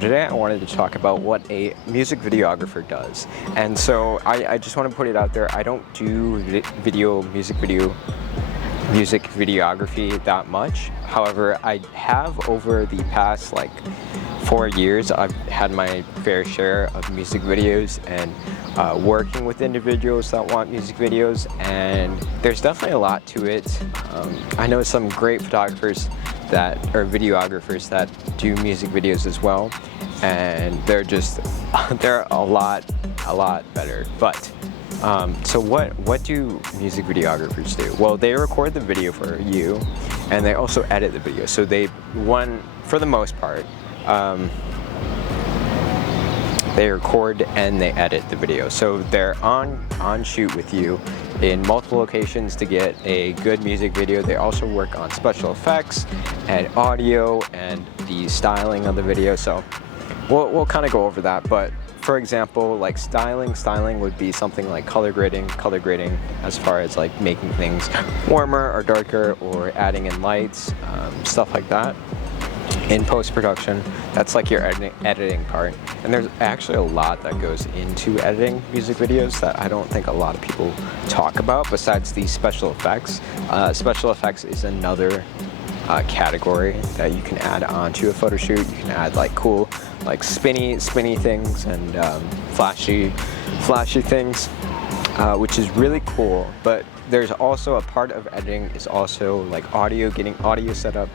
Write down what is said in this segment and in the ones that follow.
Today I wanted to talk about what a music videographer does. And so I just want to put it out there, I don't do music videography that much. However, I have over the past 4 years, I've had my fair share of music videos and working with individuals that want music videos, and there's definitely a lot to it. I know some great photographers that are videographers that do music videos as well, and they're a lot better. But so what do music videographers do? Well, they record the video for you, and they also edit the video. So for the most part, they record and they edit the video. So they're on shoot with you in multiple locations to get a good music video. They also work on special effects and audio and the styling of the video. So we'll kind of go over that. But for example, styling would be something like color grading as far as making things warmer or darker or adding in lights, stuff like that. In post-production, that's your editing part. And there's actually a lot that goes into editing music videos that I don't think a lot of people talk about besides the special effects. Special effects is another category that you can add onto a photo shoot. You can add cool spinny things and flashy things, which is really cool. But there's also a part of editing is also audio, getting audio set up.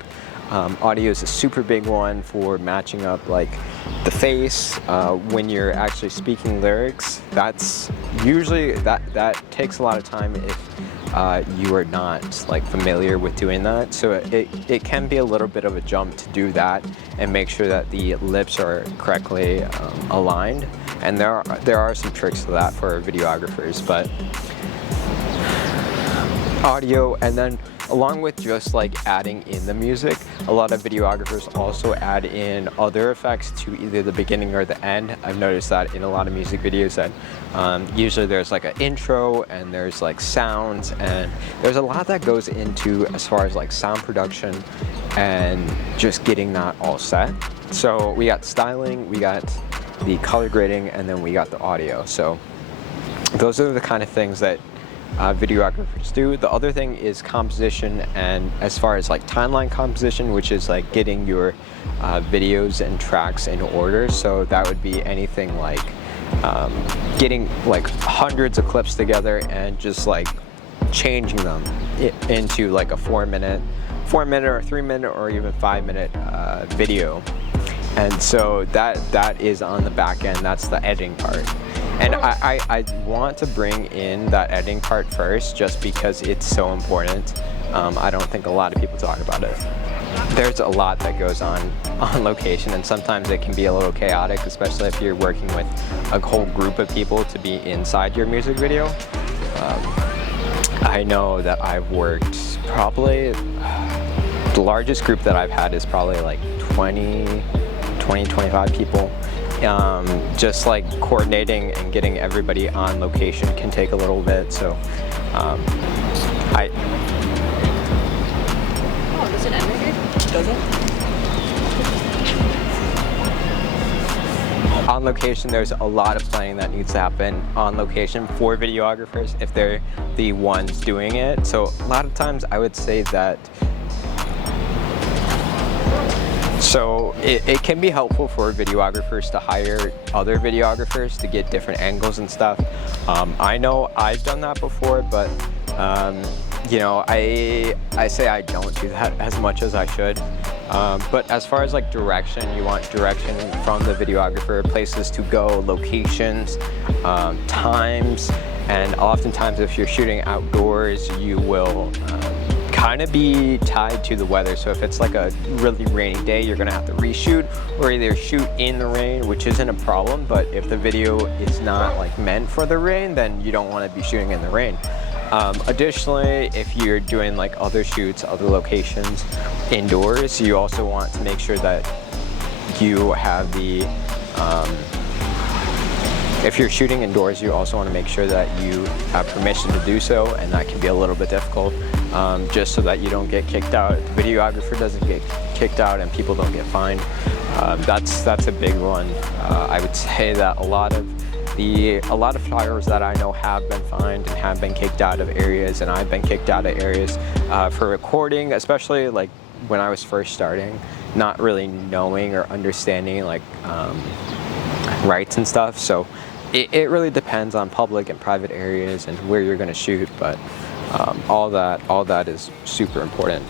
Audio is a super big one for matching up the face when you're actually speaking lyrics. That's usually that takes a lot of time if you are not familiar with doing that. So it can be a little bit of a jump to do that and make sure that the lips are correctly aligned. And there are some tricks to that for videographers, but audio, and then along with just adding in the music, a lot of videographers also add in other effects to either the beginning or the end. I've noticed that in a lot of music videos that usually there's an intro and there's sounds, and there's a lot that goes into as far as sound production and just getting that all set. So we got styling, we got the color grading, and then we got the audio. So those are the kind of things that videographers do. The other thing is composition, and as far as timeline composition, which is getting your videos and tracks in order. So that would be anything getting hundreds of clips together and just changing them into a 4 minute or 3 minute or even 5 minute video. And so that is on the back end. That's the editing part. And I want to bring in that editing part first just because it's so important. I don't think a lot of people talk about it. There's a lot that goes on location, and sometimes it can be a little chaotic, especially if you're working with a whole group of people to be inside your music video. I know that I've worked probably, the largest group that I've had is probably 20-25 people. Just coordinating and getting everybody on location can take a little bit. So does it end right here? Does it? On location, there's a lot of planning that needs to happen on location for videographers if they're the ones doing it. So a lot of times I would say that it can be helpful for videographers to hire other videographers to get different angles and stuff. I know I've done that before, but I say I don't do that as much as I should. But as far as direction, you want direction from the videographer, places to go, locations, times, and oftentimes if you're shooting outdoors, you will kind of be tied to the weather. So if it's a really rainy day, you're gonna have to reshoot or either shoot in the rain, which isn't a problem, but if the video is not meant for the rain, then you don't want to be shooting in the rain. Additionally, if you're doing other shoots, other locations indoors, you also want to make sure that you have the if you're shooting indoors, you also want to make sure that you have permission to do so, and that can be a little bit difficult. Just so that you don't get kicked out, the videographer doesn't get kicked out, and people don't get fined. That's a big one. I would say that a lot of photographers that I know have been fined and have been kicked out of areas, and I've been kicked out of areas for recording, especially like when I was first starting, not really knowing or understanding like rights and stuff. So it really depends on public and private areas and where you're going to shoot, but all that is super important.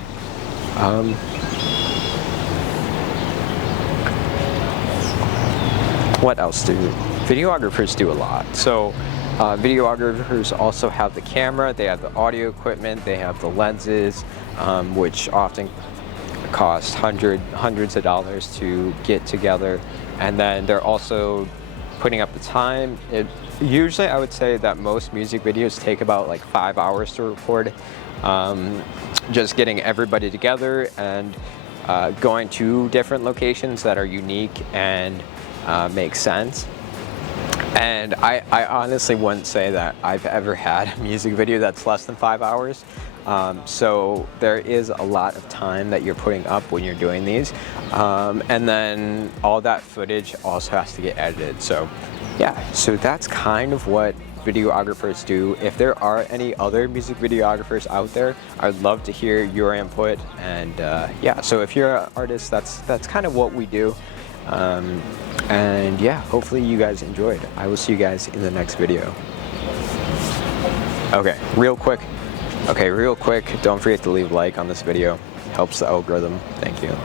What else do videographers do? A lot. So videographers also have the camera, they have the audio equipment, they have the lenses, which often cost hundreds of dollars to get together, and then they're also putting up the time. Usually I would say that most music videos take about like 5 hours to record, just getting everybody together and going to different locations that are unique and make sense. And I honestly wouldn't say that I've ever had a music video that's less than 5 hours. So there is a lot of time that you're putting up when you're doing these. And then all that footage also has to get edited. So yeah, so that's kind of what videographers do. If there are any other music videographers out there, I'd love to hear your input. And yeah, so if you're an artist, that's kind of what we do. And yeah, hopefully you guys enjoyed. I will see you guys in the next video. Okay, real quick, don't forget to leave a like on this video. It helps the algorithm. Thank you.